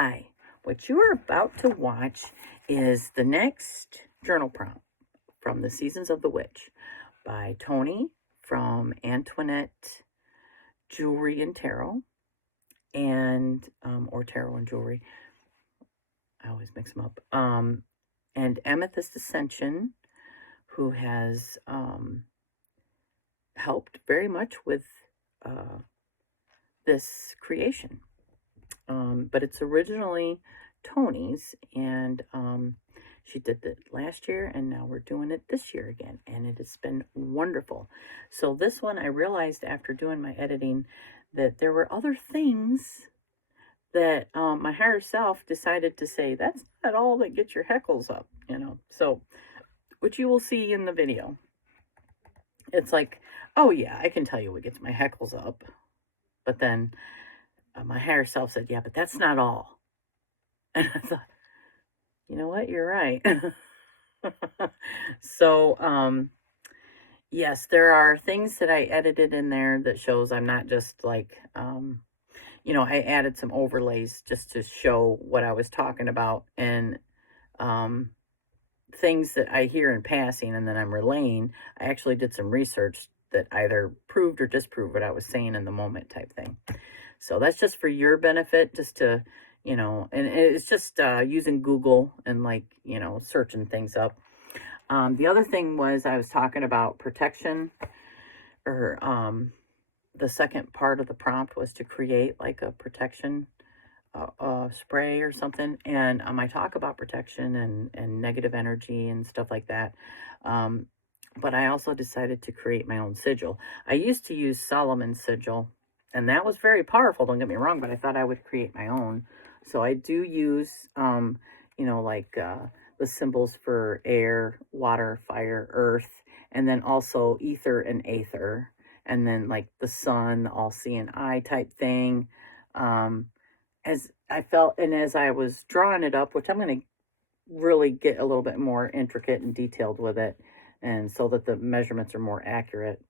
Hi, what you are about to watch is the next journal prompt from the Seasons of the Witch by Tony from Antoinette Jewelry and Tarot, and or Tarot and Jewelry. I always mix them up. And Amethyst Ascension, who has helped very much with this creation. But it's originally Tony's, and she did it last year, and now we're doing it this year again, and it has been wonderful. So this one, I realized after doing my editing that there were other things that my higher self decided to say, that's not all that gets your heckles up, So, which you will see in the video. It's like, oh yeah, I can tell you what gets my heckles up. But then my higher self said, yeah, but that's not all. And I thought, you know what? You're right. So, yes, there are things that I edited in there that shows I'm not just like, I added some overlays just to show what I was talking about, and things that I hear in passing and then I'm relaying. I actually did some research that either proved or disproved what I was saying in the moment type thing. So that's just for your benefit, just to, and it's just using Google and searching things up. The other thing was I was talking about protection, or the second part of the prompt was to create like a protection spray or something. And I talk about protection and negative energy and stuff like that. But I also decided to create my own sigil. I used to use Solomon's sigil, and that was very powerful, don't get me wrong, but I thought I would create my own. So I do use, the symbols for air, water, fire, earth, and then also ether and aether, and then like the sun, all-seeing eye type thing. As I felt, and as I was drawing it up, which I'm going to really get a little bit more intricate and detailed with it, and so that the measurements are more accurate.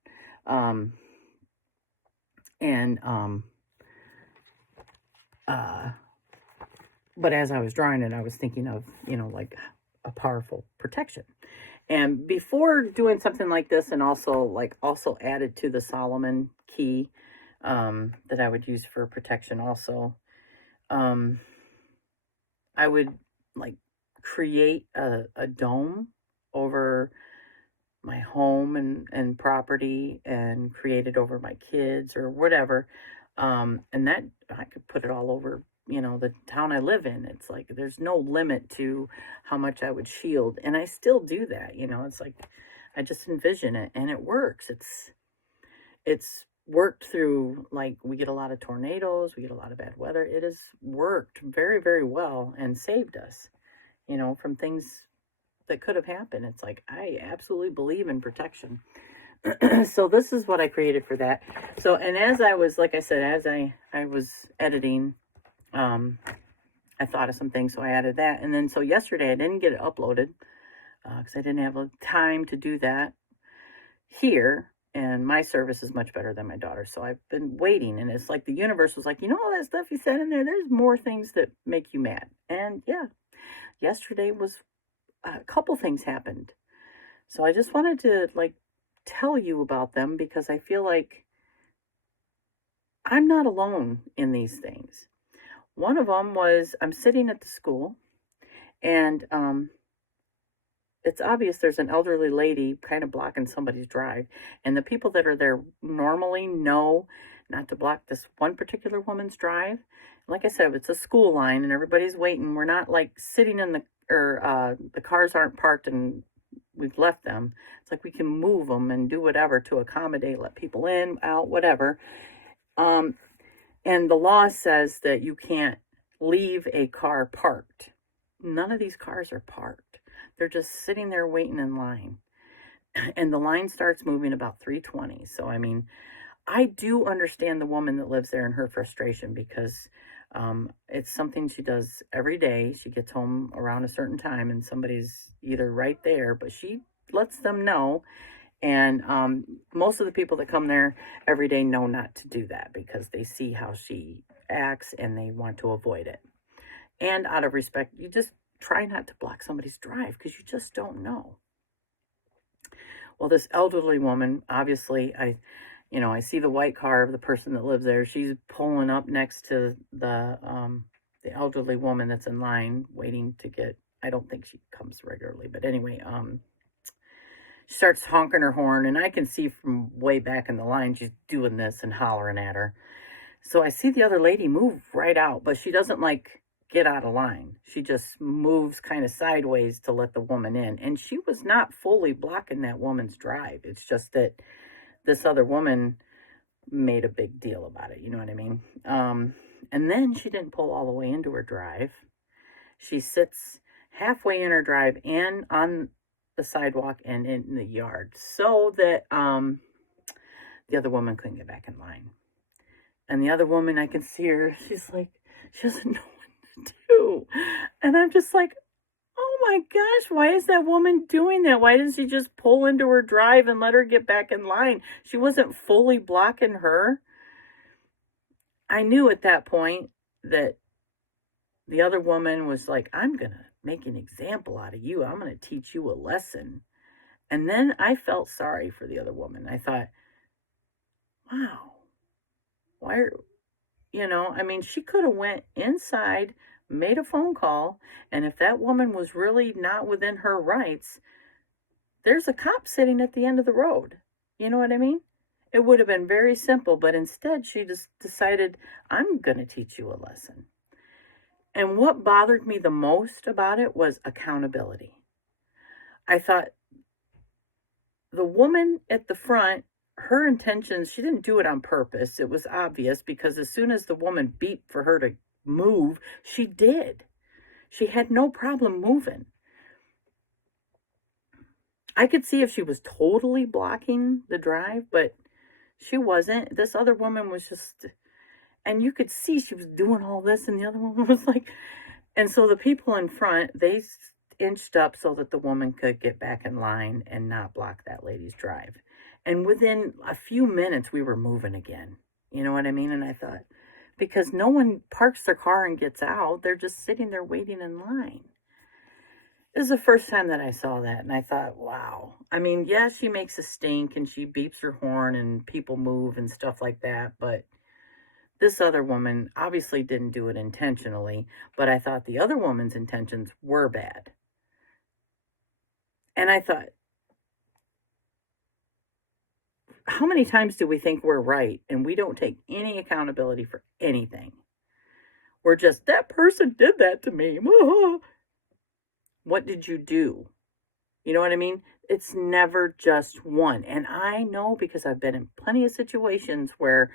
But as I was drawing it, I was thinking of, like a powerful protection. And before doing something like this, and also added to the Solomon key that I would use for protection also, I would create a dome over my home and property, and create it over my kids or whatever. And that I could put it all over, the town I live in. It's like there's no limit to how much I would shield. And I still do that, it's like I just envision it, and it works. It's worked through, we get a lot of tornadoes, we get a lot of bad weather. It has worked very, very well and saved us, from things that could have happened. It's like I absolutely believe in protection. So this is what I created for that. So, and as I was, like I said, as I was editing, I thought of some things, so I added that. And then so yesterday I didn't get it uploaded because I didn't have time to do that here. And my service is much better than my daughter's, so I've been waiting. And it's like the universe was like, all that stuff you said in there, there's more things that make you mad. And yeah, yesterday was a couple things happened. So I just wanted to tell you about them, because I feel like I'm not alone in these things. One of them was I'm sitting at the school, and it's obvious there's an elderly lady kind of blocking somebody's drive. And the people that are there normally know not to block this one particular woman's drive. Like I said, it's a school line and everybody's waiting. We're not sitting in the cars aren't parked and we've left them. It's like we can move them and do whatever to accommodate, let people in, out, whatever. And the law says that you can't leave a car parked. None of these cars are parked. They're just sitting there waiting in line. And the line starts moving about 3:20. So, I do understand the woman that lives there and her frustration, because it's something she does every day. She gets home around a certain time and somebody's either right there, but she lets them know. And most of the people that come there every day know not to do that, because they see how she acts and they want to avoid it. And out of respect, you just try not to block somebody's drive because you just don't know. Well, this elderly woman, obviously, I see the white car of the person that lives there. She's pulling up next to the elderly woman that's in line waiting to get. I don't think she comes regularly, but anyway, she starts honking her horn, and I can see from way back in the line she's doing this and hollering at her. So I see the other lady move right out, but she doesn't like get out of line. She just moves kind of sideways to let the woman in. And she was not fully blocking that woman's drive. It's just that this other woman made a big deal about it. You know what I mean? And then she didn't pull all the way into her drive. She sits halfway in her drive and on the sidewalk and in the yard so that the other woman couldn't get back in line. And the other woman, I can see her, she's like, she doesn't know what to do. And I'm just like, oh my gosh, why is that woman doing that? Why didn't she just pull into her drive and let her get back in line? She wasn't fully blocking her. I knew at that point that the other woman was like, I'm going to make an example out of you. I'm going to teach you a lesson. And then I felt sorry for the other woman. I thought, wow, why are, she could have went inside, made a phone call, and if that woman was really not within her rights, there's a cop sitting at the end of the road. You know what I mean? It would have been very simple, but instead she just decided, I'm going to teach you a lesson. And what bothered me the most about it was accountability. I thought the woman at the front, her intentions, she didn't do it on purpose. It was obvious because as soon as the woman beeped for her to move, she did. She had no problem moving. I could see if she was totally blocking the drive, but she wasn't. This other woman was just, and you could see she was doing all this, and the other woman was like, and so the people in front, they inched up so that the woman could get back in line and not block that lady's drive. And within a few minutes, we were moving again. You know what I mean? And I thought, because no one parks their car and gets out, they're just sitting there waiting in line. This is the first time that I saw that, and I thought, wow. I mean, yeah, she makes a stink, and she beeps her horn, and people move and stuff like that, but this other woman obviously didn't do it intentionally, but I thought the other woman's intentions were bad. And I thought, how many times do we think we're right and we don't take any accountability for anything? We're just, that person did that to me. What did you do? You know what I mean? It's never just one. And I know because I've been in plenty of situations where,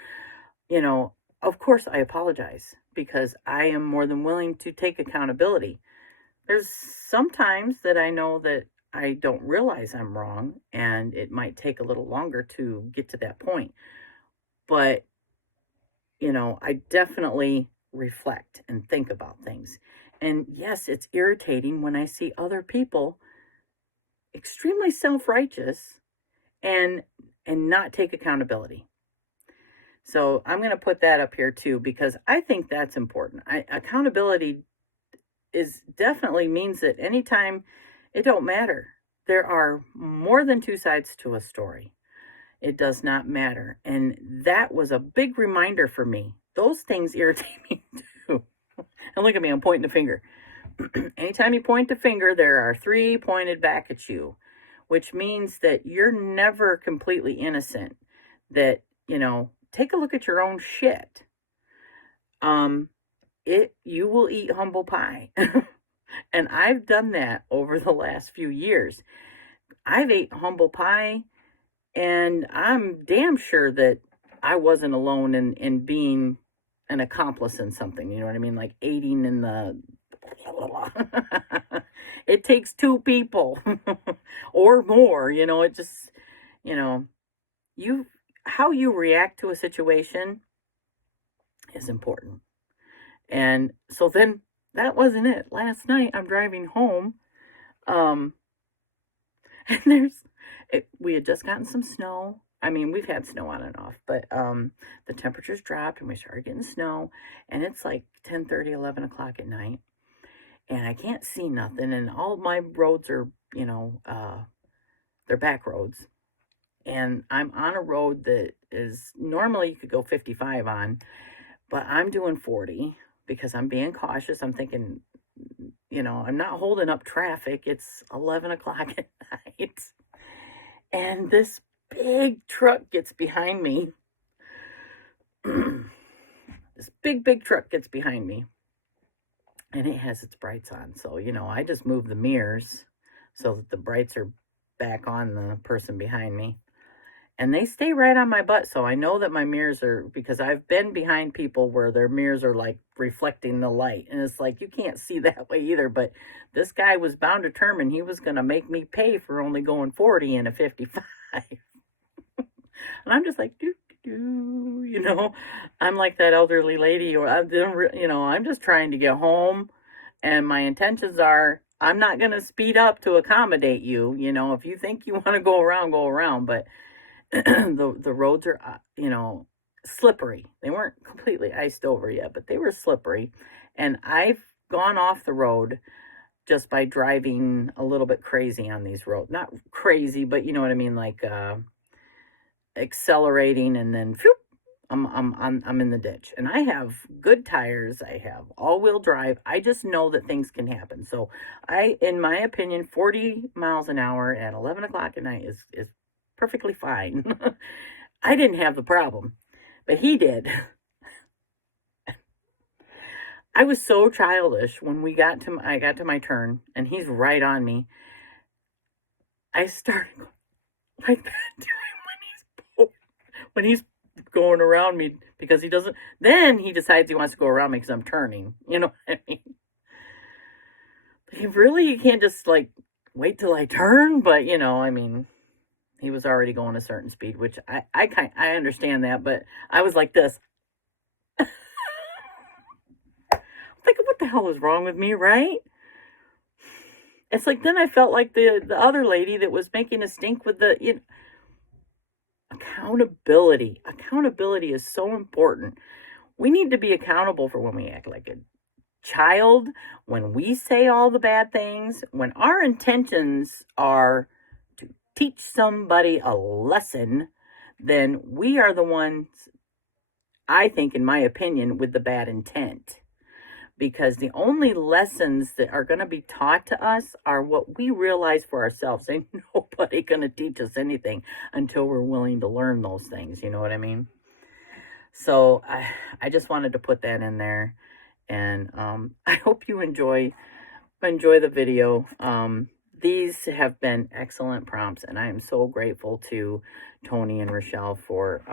of course I apologize because I am more than willing to take accountability. There's sometimes that I know that I don't realize I'm wrong and it might take a little longer to get to that point. But, I definitely reflect and think about things. And yes, it's irritating when I see other people extremely self-righteous and not take accountability. So I'm going to put that up here too because I think that's important. Accountability is definitely means that anytime, it don't matter. There are more than two sides to a story. It does not matter. And that was a big reminder for me. Those things irritate me too. And look at me, I'm pointing a finger. Anytime you point the finger, there are three pointed back at you, which means that you're never completely innocent. That, take a look at your own shit. You will eat humble pie. And I've done that over the last few years. I've ate humble pie, and I'm damn sure that I wasn't alone in being an accomplice in something. You know what I mean? Like aiding in the... It takes two people or more, it just, how you react to a situation is important. And so then that wasn't it. Last night I'm driving home, and we had just gotten some snow. I mean, we've had snow on and off, but the temperatures dropped and we started getting snow, and it's like 10:30, 11 o'clock at night. and I can't see nothing, and all my roads are, they're back roads. And I'm on a road that is normally you could go 55 on, but I'm doing 40 because I'm being cautious. I'm thinking, I'm not holding up traffic. It's 11 o'clock at night. And this big truck gets behind me. This big truck gets behind me. And it has its brights on. So, I just move the mirrors so that the brights are back on the person behind me. And they stay right on my butt. So I know that my mirrors are, because I've been behind people where their mirrors are like reflecting the light. And it's like, you can't see that way either. But this guy was bound determined he was going to make me pay for only going 40 in a 55. And I'm just like, I'm like that elderly lady, or I'm just trying to get home. And my intentions are, I'm not going to speed up to accommodate you. If you think you want to go around. But the roads are, slippery. They weren't completely iced over yet, but they were slippery. And I've gone off the road just by driving a little bit crazy on these roads. Not crazy, but you know what I mean, like accelerating, and then phew, I'm in the ditch. And I have good tires. I have all-wheel drive. I just know that things can happen. So in my opinion, 40 miles an hour at 11 o'clock at night is perfectly fine. I didn't have the problem, but he did. I was so childish when I got to my turn and he's right on me. I started like that when he's going around me, because he doesn't. Then he decides he wants to go around me because I'm turning. You know what I mean? You can't just like wait till I turn. But I mean, he was already going a certain speed, which I understand that, but I was like this. Like, what the hell is wrong with me, right? It's like, then I felt like the other lady that was making a stink with the, accountability. Accountability is so important. We need to be accountable for when we act like a child, when we say all the bad things, when our intentions are to teach somebody a lesson, then we are the ones, I think, in my opinion, with the bad intent. Because the only lessons that are going to be taught to us are what we realize for ourselves. Ain't nobody going to teach us anything until we're willing to learn those things. You know what I mean? So I just wanted to put that in there. And I hope you enjoy the video. These have been excellent prompts, and I am so grateful to Tony and Rachele for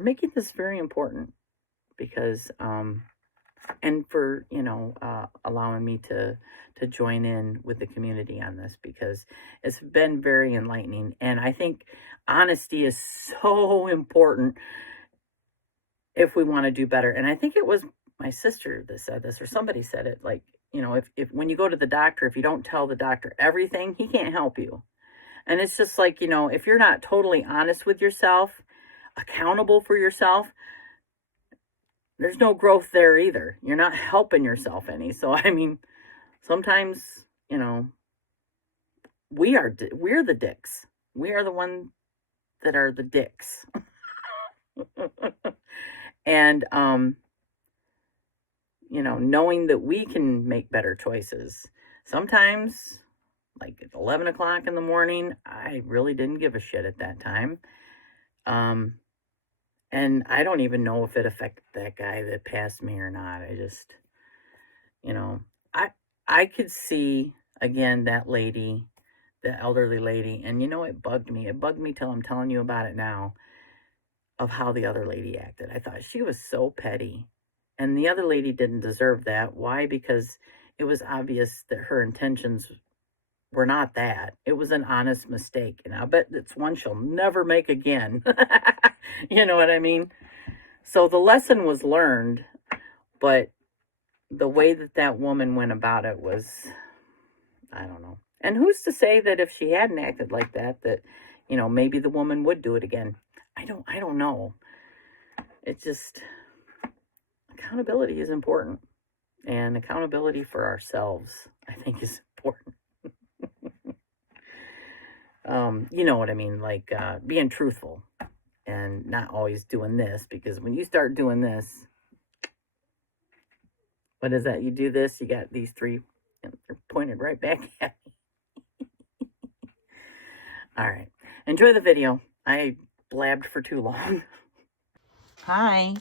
making this very important, because and for allowing me to join in with the community on this, because it's been very enlightening. And I think honesty is so important if we want to do better. And I think it was my sister that said this, or somebody said it, like, if when you go to the doctor, if you don't tell the doctor everything, he can't help you. And it's just like, if you're not totally honest with yourself, accountable for yourself, there's no growth there either. You're not helping yourself any. So, I mean, sometimes, we're the dicks. We are the ones that are the dicks. And, knowing that we can make better choices. Sometimes, like at 11 o'clock in the morning, I really didn't give a shit at that time. And I don't even know if it affected that guy that passed me or not. I just, I could see, again, that lady, the elderly lady, and it bugged me. It bugged me till I'm telling you about it now, of how the other lady acted. I thought she was so petty. And the other lady didn't deserve that. Why? Because it was obvious that her intentions were not that. It was an honest mistake. And I bet it's one she'll never make again. You know what I mean? So the lesson was learned, but the way that woman went about it was, I don't know. And who's to say that if she hadn't acted like that, maybe the woman would do it again. I don't know. It's just, accountability is important. And accountability for ourselves, I think, is important. You know what I mean? Like being truthful and not always doing this, because when you start doing this, what is that? You do this, you got these three, and they're pointed right back at me. All right. Enjoy the video. I blabbed for too long. Hi.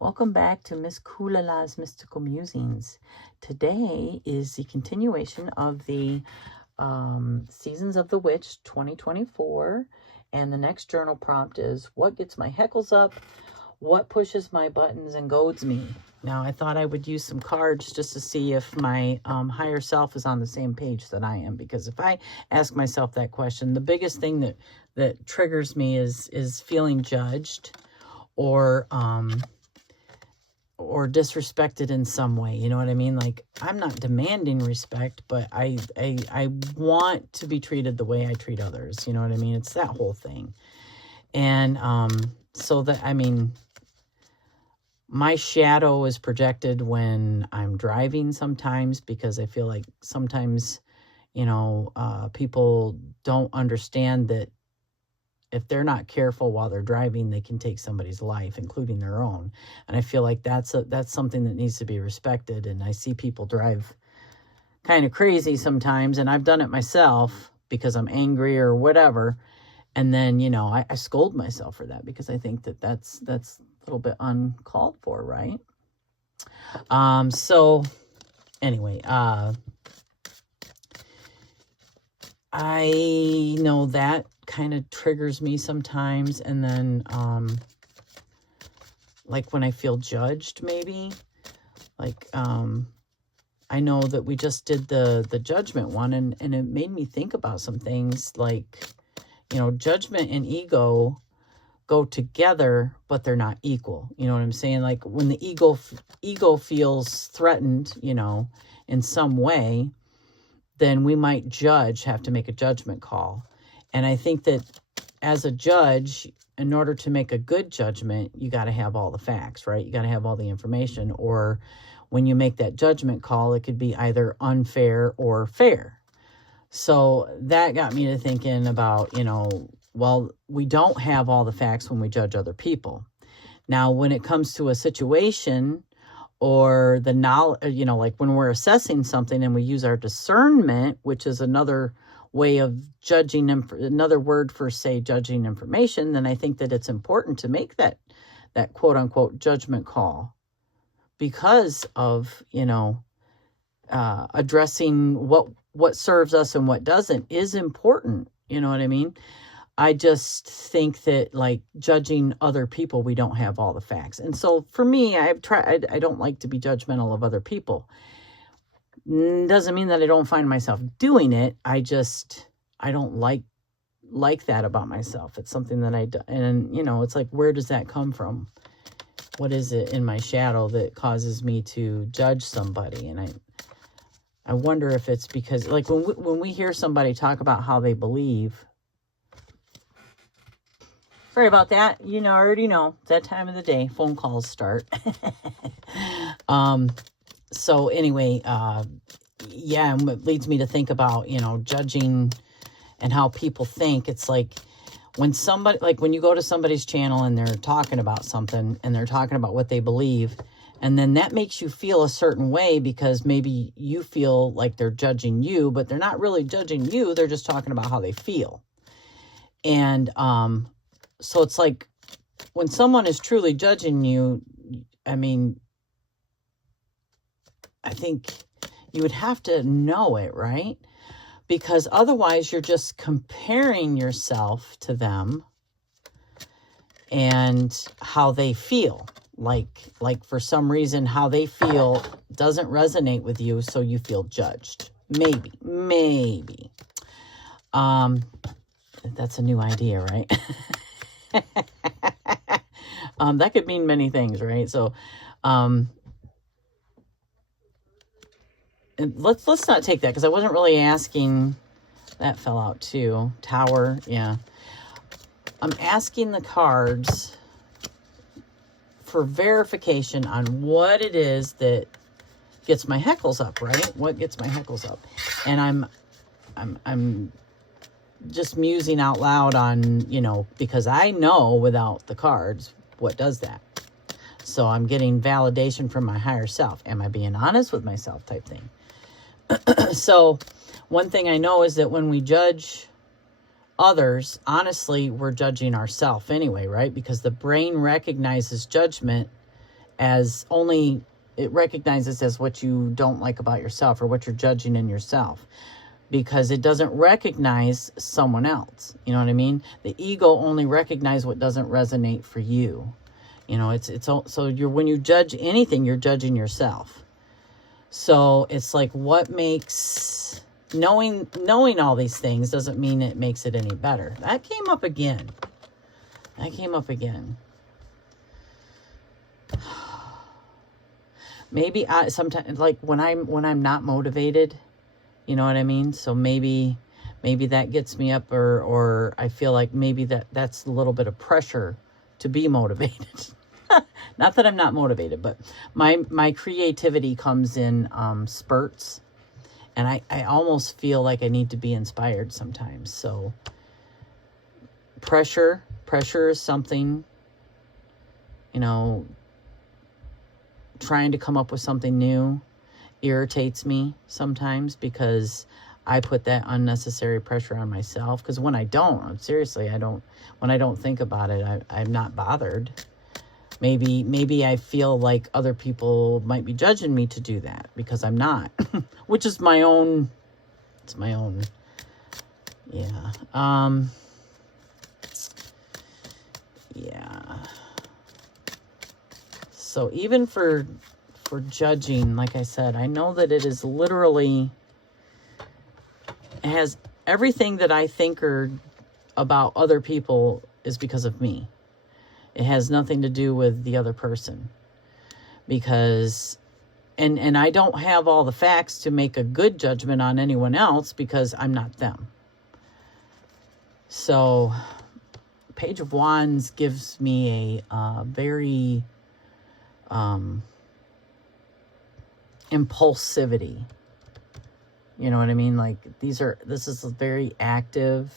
Welcome back to Miss Kulala's Mystical Musings. Today is the continuation of the Seasons of the Witch 2024. And the next journal prompt is, what gets my heckles up? What pushes my buttons and goads me? Now, I thought I would use some cards just to see if my higher self is on the same page that I am. Because if I ask myself that question, the biggest thing that triggers me is feeling judged or disrespected in some way. You know what I mean? Like, I'm not demanding respect, but I want to be treated the way I treat others. You know what I mean? It's that whole thing. And so that, I mean, my shadow is projected when I'm driving sometimes, because I feel like sometimes, you know, people don't understand that if they're not careful while they're driving, they can take somebody's life, including their own. And I feel like that's something that needs to be respected. And I see people drive kind of crazy sometimes, and I've done it myself because I'm angry or whatever. And then, you know, I scold myself for that, because I think that's a little bit uncalled for, right? So anyway, I know that kind of triggers me sometimes. And then like when I feel judged, maybe like I know that we just did the judgment one, and it made me think about some things, like, you know, judgment and ego go together, but they're not equal. You know what I'm saying? Like when the ego feels threatened, you know, in some way, then we might have to make a judgment call. And I think that as a judge, in order to make a good judgment, you got to have all the facts, right? You got to have all the information. Or when you make that judgment call, it could be either unfair or fair. So that got me to thinking about, you know, well, we don't have all the facts when we judge other people. Now, when it comes to a situation or the knowledge, you know, like when we're assessing something and we use our discernment, which is another way of judging, another word for, say, judging information, then I think that it's important to make that quote unquote judgment call, because of, you know, addressing what serves us and what doesn't is important. You know what I mean? I just think that, like, judging other people, we don't have all the facts. And so for me, I don't like to be judgmental of other people. Doesn't mean that I don't find myself doing it. I don't like that about myself. It's something that I do. And, you know, it's like, where does that come from? What is it in my shadow that causes me to judge somebody? And I wonder if it's because, like, when we hear somebody talk about how they believe, sorry about that. You know, I already know it's that time of the day. Phone calls start. So anyway, yeah, and what leads me to think about, you know, judging and how people think. It's like when somebody, like when you go to somebody's channel and they're talking about something and they're talking about what they believe, and then that makes you feel a certain way because maybe you feel like they're judging you, but they're not really judging you. They're just talking about how they feel. And so it's like when someone is truly judging you, I mean, I think you would have to know it, right? Because otherwise you're just comparing yourself to them and how they feel. Like for some reason, how they feel doesn't resonate with you, so you feel judged. Maybe. That's a new idea, right? That could mean many things, right? So, and let's not take that, because I wasn't really asking. That fell out too. Tower, yeah. I'm asking the cards for verification on what it is that gets my heckles up, right? What gets my heckles up? And I'm just musing out loud on, you know, because I know without the cards what does that. So I'm getting validation from my higher self. Am I being honest with myself type thing? So one thing I know is that when we judge others, honestly, we're judging ourselves anyway, right? Because the brain recognizes judgment as only, it recognizes as what you don't like about yourself or what you're judging in yourself, because it doesn't recognize someone else. You know what I mean? The ego only recognizes what doesn't resonate for you. You know, so you're, when you judge anything, you're judging yourself. So it's like, what makes, knowing all these things doesn't mean it makes it any better. That came up again. Maybe sometimes, like when I'm not motivated, you know what I mean? So maybe that gets me up, or I feel like maybe that's a little bit of pressure to be motivated. Not that I'm not motivated, but my creativity comes in spurts, and I almost feel like I need to be inspired sometimes. So pressure is something, you know, trying to come up with something new irritates me sometimes, because I put that unnecessary pressure on myself. Because when I don't, seriously, when I don't think about it, I'm not bothered. Maybe I feel like other people might be judging me to do that because I'm not, which is my own, it's my own. Yeah. Yeah. So even for judging, like I said, I know that it is literally, it has everything that I think about other people is because of me. It has nothing to do with the other person, because, and I don't have all the facts to make a good judgment on anyone else because I'm not them. So Page of Wands gives me a very impulsivity. You know what I mean? Like this is very active,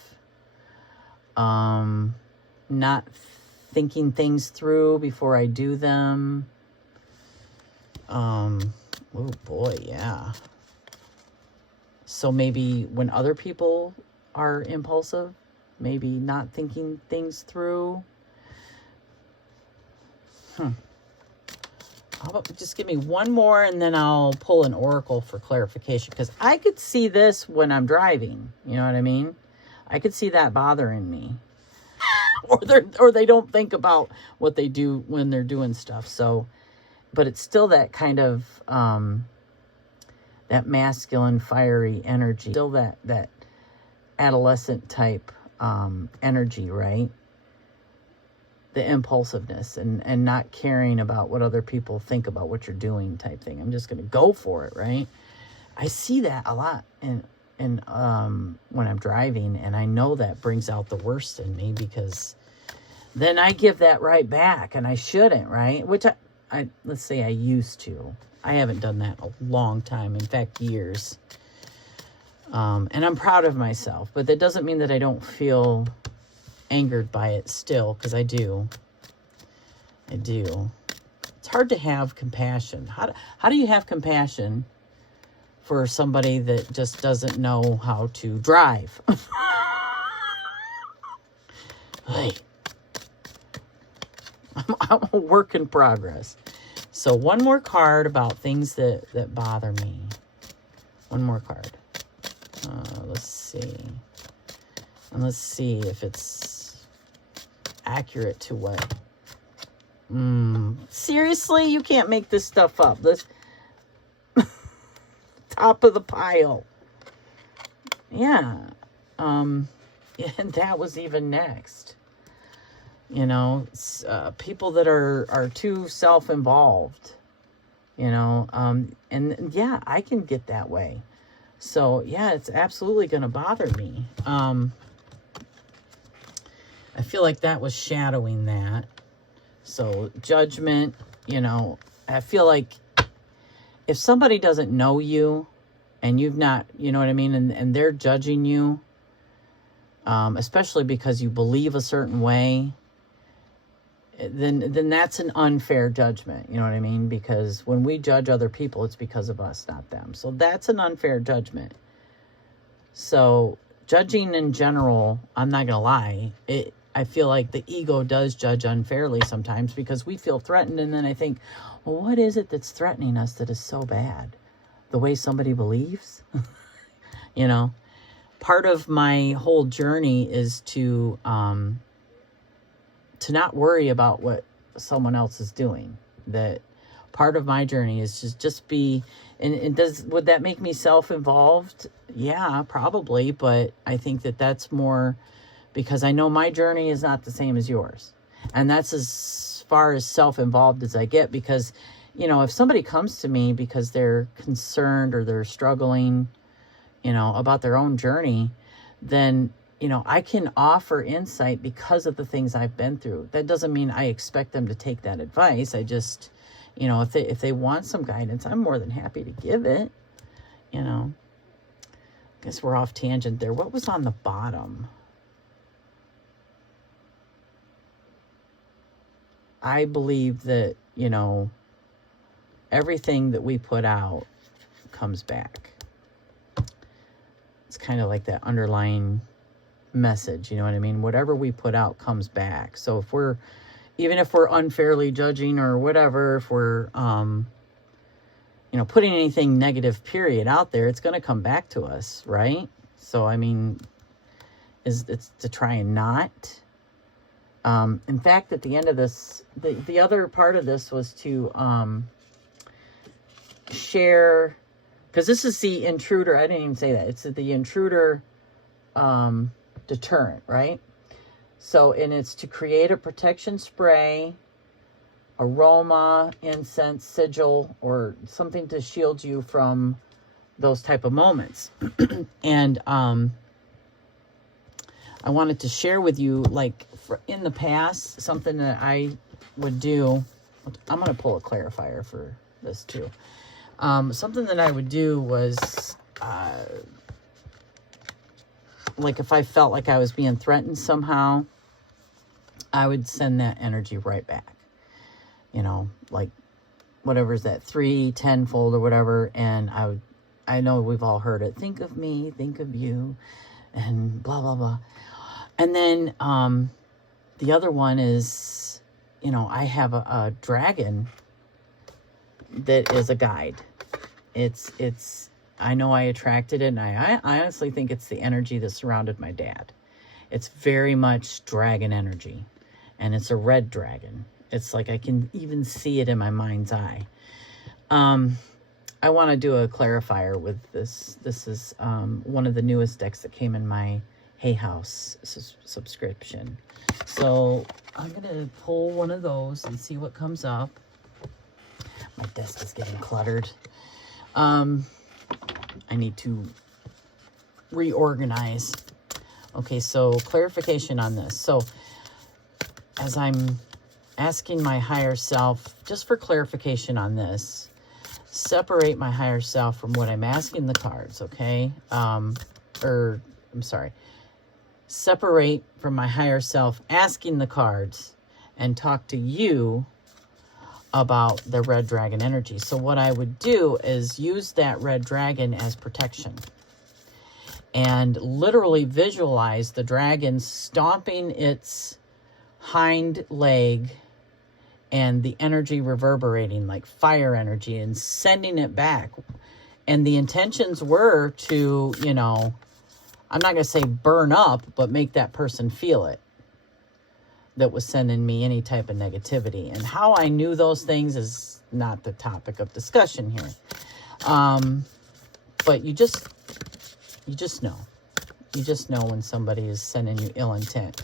not thinking things through before I do them. Oh boy, yeah. So maybe when other people are impulsive, maybe not thinking things through. How about just give me one more and then I'll pull an oracle for clarification, because I could see this when I'm driving. You know what I mean? I could see that bothering me. Or they don't think about what they do when they're doing stuff. So, but it's still that kind of that masculine, fiery energy. Still that adolescent type energy, right? The impulsiveness and not caring about what other people think about what you're doing type thing. I'm just going to go for it, right? I see that a lot in when I'm driving, and I know that brings out the worst in me, because then I give that right back, and I shouldn't, right? Which I let's say I used to. I haven't done that a long time. In fact, years. And I'm proud of myself, but that doesn't mean that I don't feel angered by it still, because I do. It's hard to have compassion. How do you have compassion for somebody that just doesn't know how to drive? I'm a work in progress. So one more card about things that bother me. One more card. Let's see. And let's see if it's accurate to what. Seriously, you can't make this stuff up. This top of the pile. Yeah. And that was even next. You know, people that are too self-involved. You know, and yeah, I can get that way. So yeah, it's absolutely going to bother me. I feel like that was shadowing that. So judgment, you know, I feel like if somebody doesn't know you and you've not, you know what I mean, and they're judging you, especially because you believe a certain way, then that's an unfair judgment. You know what I mean? Because when we judge other people, it's because of us, not them. So that's an unfair judgment. So judging in general, I'm not going to lie, I feel like the ego does judge unfairly sometimes because we feel threatened. And then I think, well, what is it that's threatening us that is so bad? The way somebody believes? You know, part of my whole journey is to not worry about what someone else is doing. That part of my journey is just be, and would that make me self-involved? Yeah, probably. But I think that's more because I know my journey is not the same as yours. And that's as far as self-involved as I get, because, you know, if somebody comes to me because they're concerned or they're struggling, you know, about their own journey, then, you know, I can offer insight because of the things I've been through. That doesn't mean I expect them to take that advice. I just, you know, if they want some guidance, I'm more than happy to give it, you know. I guess we're off tangent there. What was on the bottom? I believe that, you know, everything that we put out comes back. It's kind of like that underlying message, you know what I mean? Whatever we put out comes back. So even if we're unfairly judging or whatever, if we're, you know, putting anything negative, period, out there, it's going to come back to us, right? So, I mean, it's to try and not. In fact, at the end of this, the other part of this was to share, because this is the Intruder. I didn't even say that. It's the Intruder deterrent, right? So, and it's to create a protection spray, aroma, incense, sigil, or something to shield you from those type of moments. And I wanted to share with you, like, in the past, something that I would do. I'm going to pull a clarifier for this too. Something that I would do was, like, if I felt like I was being threatened somehow, I would send that energy right back. You know, like, whatever's that 3-10-fold or whatever. And I know we've all heard it. Think of me, think of you, and blah, blah, blah. And then, the other one is, you know, I have a dragon that is a guide. I know I attracted it, and I honestly think it's the energy that surrounded my dad. It's very much dragon energy, and it's a red dragon. It's like I can even see it in my mind's eye. I want to do a clarifier with this. This is one of the newest decks that came in my Hay House subscription. So I'm going to pull one of those and see what comes up. My desk is getting cluttered. I need to reorganize. Okay, so clarification on this. So as I'm asking my higher self, just for clarification on this, separate my higher self from what I'm asking the cards, okay? Separate from my higher self asking the cards and talk to you about the red dragon energy. So what I would do is use that red dragon as protection and literally visualize the dragon stomping its hind leg and the energy reverberating like fire energy and sending it back. And the intentions were to, you know, I'm not going to say burn up, but make that person feel it that was sending me any type of negativity. And how I knew those things is not the topic of discussion here. But you just know. You just know when somebody is sending you ill intent.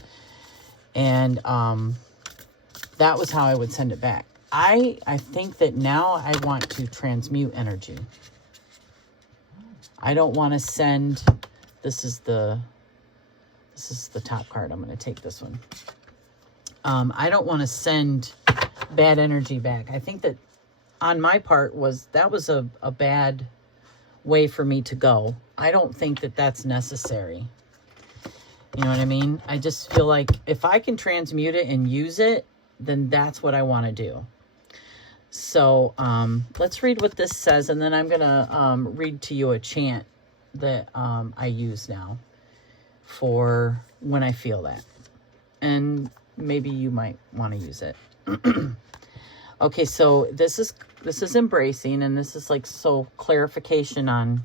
And that was how I would send it back. I think that now I want to transmute energy. I don't want to send... This is the top card. I'm going to take this one. I don't want to send bad energy back. I think that on my part that was a bad way for me to go. I don't think that that's necessary. You know what I mean? I just feel like if I can transmute it and use it, then that's what I want to do. So let's read what this says, and then I'm going to read to you a chant that I use now for when I feel that. And maybe you might want to use it. Okay, so this is embracing, and this is like so clarification on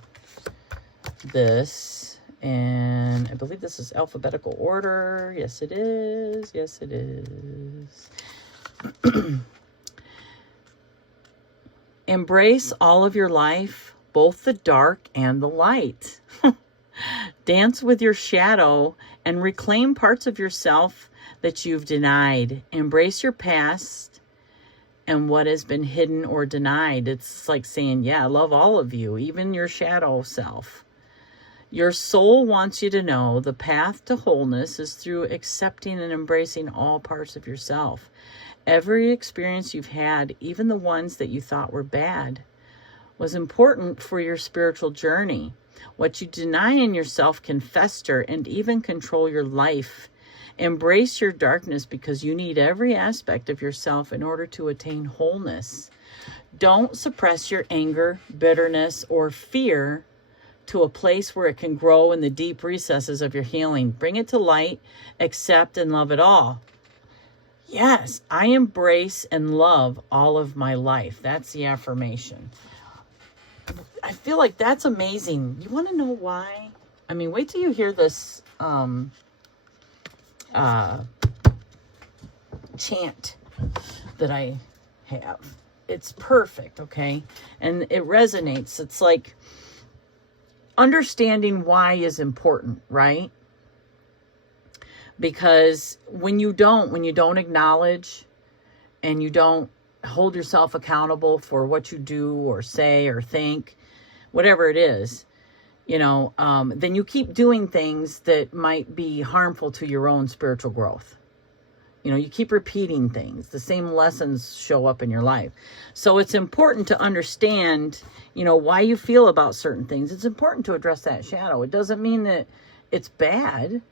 this. And I believe this is alphabetical order. Yes, it is. Yes, it is. Embrace all of your life, both the dark and the light. Dance with your shadow and reclaim parts of yourself that you've denied. Embrace your past and what has been hidden or denied. It's like saying, yeah, I love all of you, even your shadow self. Your soul wants you to know the path to wholeness is through accepting and embracing all parts of yourself. Every experience you've had, even the ones that you thought were bad, was important for your spiritual journey. What you deny in yourself can fester and even control your life. Embrace your darkness because you need every aspect of yourself in order to attain wholeness. Don't suppress your anger, bitterness, or fear to a place where it can grow in the deep recesses of your healing. Bring it to light, accept, and love it all. Yes, I embrace and love all of my life. That's the affirmation. I feel like that's amazing. You want to know why? I mean, wait till you hear this chant that I have. It's perfect, okay? And it resonates. It's like understanding why is important, right? Because when you don't acknowledge and you don't hold yourself accountable for what you do or say or think, whatever it is, then you keep doing things that might be harmful to your own spiritual growth. You keep repeating things. The same lessons show up in your life. So it's important to understand, why you feel about certain things. It's important to address that shadow. It doesn't mean that it's bad,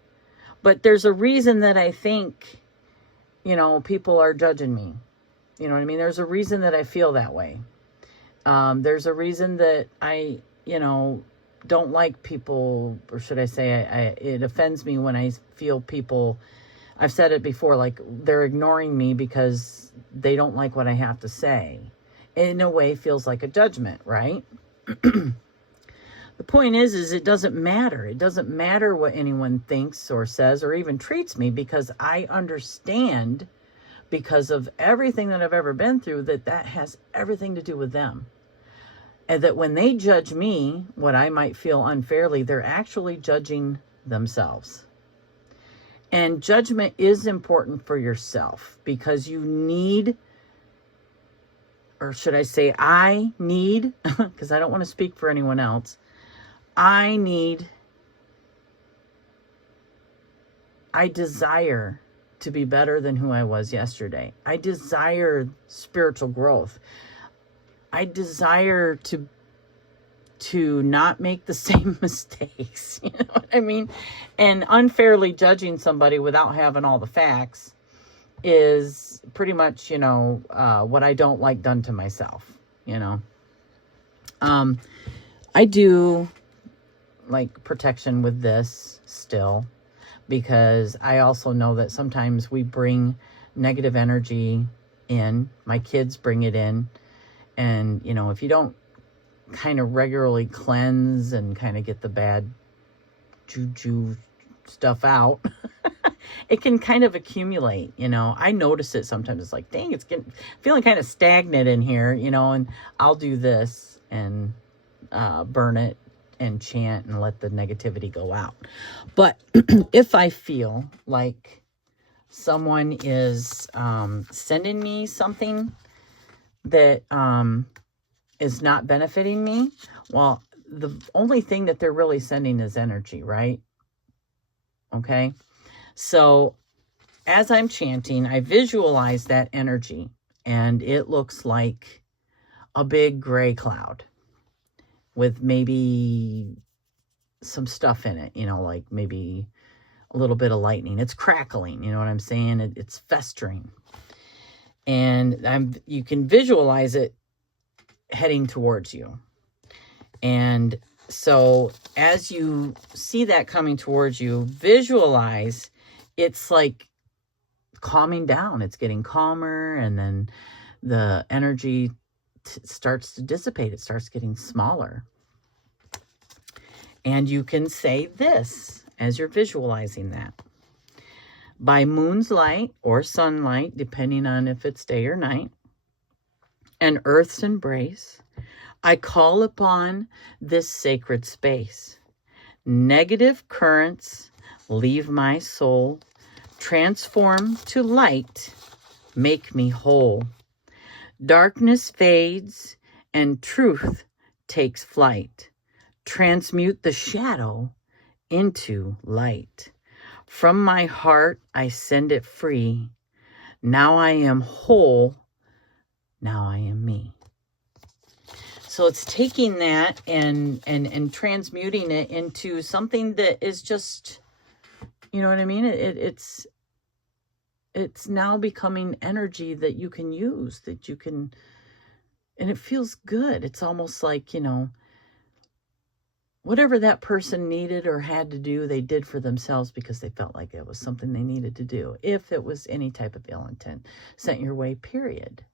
but there's a reason that I think, people are judging me. You know what I mean? There's a reason that I feel that way. There's a reason that I, don't like people, or should I say, it offends me when I feel people, I've said it before, like they're ignoring me because they don't like what I have to say. In a way, feels like a judgment, right? The point is it doesn't matter. It doesn't matter what anyone thinks or says or even treats me, because I understand, because of everything that I've ever been through, that has everything to do with them. And that when they judge me, what I might feel unfairly, they're actually judging themselves. And judgment is important for yourself, because you need, or should I say I need, because I don't want to speak for anyone else, I desire to be better than who I was yesterday. I desire spiritual growth. I desire to not make the same mistakes. You know what I mean? And unfairly judging somebody without having all the facts is pretty much, what I don't like done to myself, I do like protection with this still, because I also know that sometimes we bring negative energy in. My kids bring it in. And, if you don't kind of regularly cleanse and kind of get the bad juju stuff out, it can kind of accumulate, I notice it sometimes. It's like, dang, feeling kind of stagnant in here, and I'll do this and burn it and chant and let the negativity go out. But if I feel like someone is sending me something that is not benefiting me, well, the only thing that they're really sending is energy, right? Okay. So as I'm chanting, I visualize that energy, and it looks like a big gray cloud with maybe some stuff in it, like maybe a little bit of lightning. It's crackling, you know what I'm saying? It's festering. And you can visualize it heading towards you. And so as you see that coming towards you, visualize it's like calming down. It's getting calmer, and then the energy starts to dissipate. It starts getting smaller. And you can say this as you're visualizing that. By moon's light or sunlight, depending on if it's day or night, and earth's embrace, I call upon this sacred space. Negative currents leave my soul, transform to light, make me whole. Darkness fades and truth takes flight. Transmute the shadow into light. From my heart, I send it free. Now I am whole. Now I am me. So it's taking that and transmuting it into something that is just, you know what I mean? It's now becoming energy that you can use, that you can, and it feels good. It's almost like, whatever that person needed or had to do, they did for themselves because they felt like it was something they needed to do. If it was any type of ill intent sent your way, period.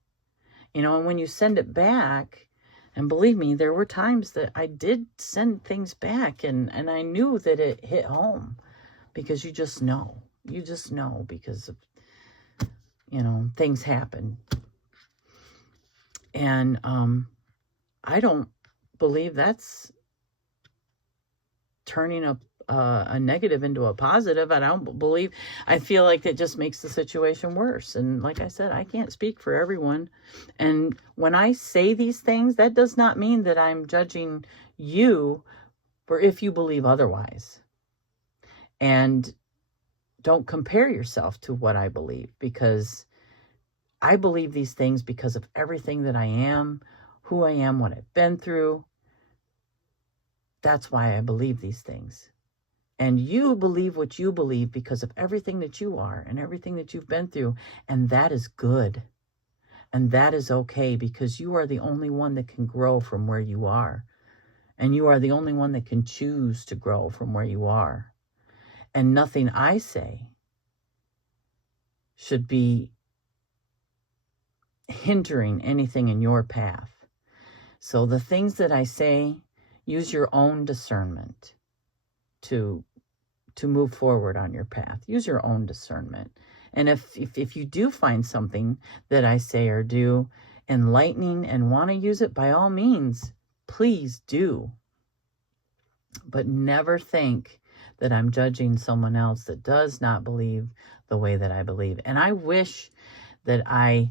And when you send it back, and believe me, there were times that I did send things back and I knew that it hit home because you just know. You just know because of, things happen. And I don't believe that's turning a negative into a positive. I feel like it just makes the situation worse. And like I said, I can't speak for everyone. And when I say these things, that does not mean that I'm judging you for if you believe otherwise. And don't compare yourself to what I believe, because I believe these things because of everything that I am, who I am, what I've been through. That's why I believe these things. And you believe what you believe because of everything that you are and everything that you've been through. And that is good. And that is okay, because you are the only one that can grow from where you are. And you are the only one that can choose to grow from where you are. And nothing I say should be hindering anything in your path. So the things that I say, use your own discernment to move forward on your path. Use your own discernment. And if you do find something that I say or do enlightening and want to use it, by all means, please do. But never think that I'm judging someone else that does not believe the way that I believe. And I wish that I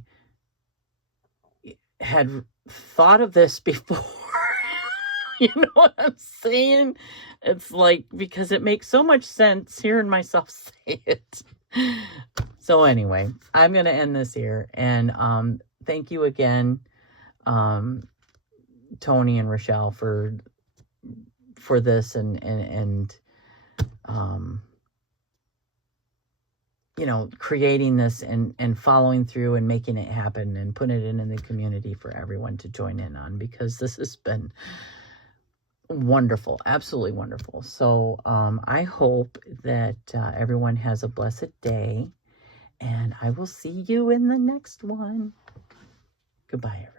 had thought of this before. You know what I'm saying? It's like, because it makes so much sense hearing myself say it. So anyway, I'm going to end this here. And thank you again, Tony and Rachele, for this and creating this and following through and making it happen and putting it in the community for everyone to join in on, because this has been wonderful, absolutely wonderful. So I hope that everyone has a blessed day, and I will see you in the next one. Goodbye, everyone.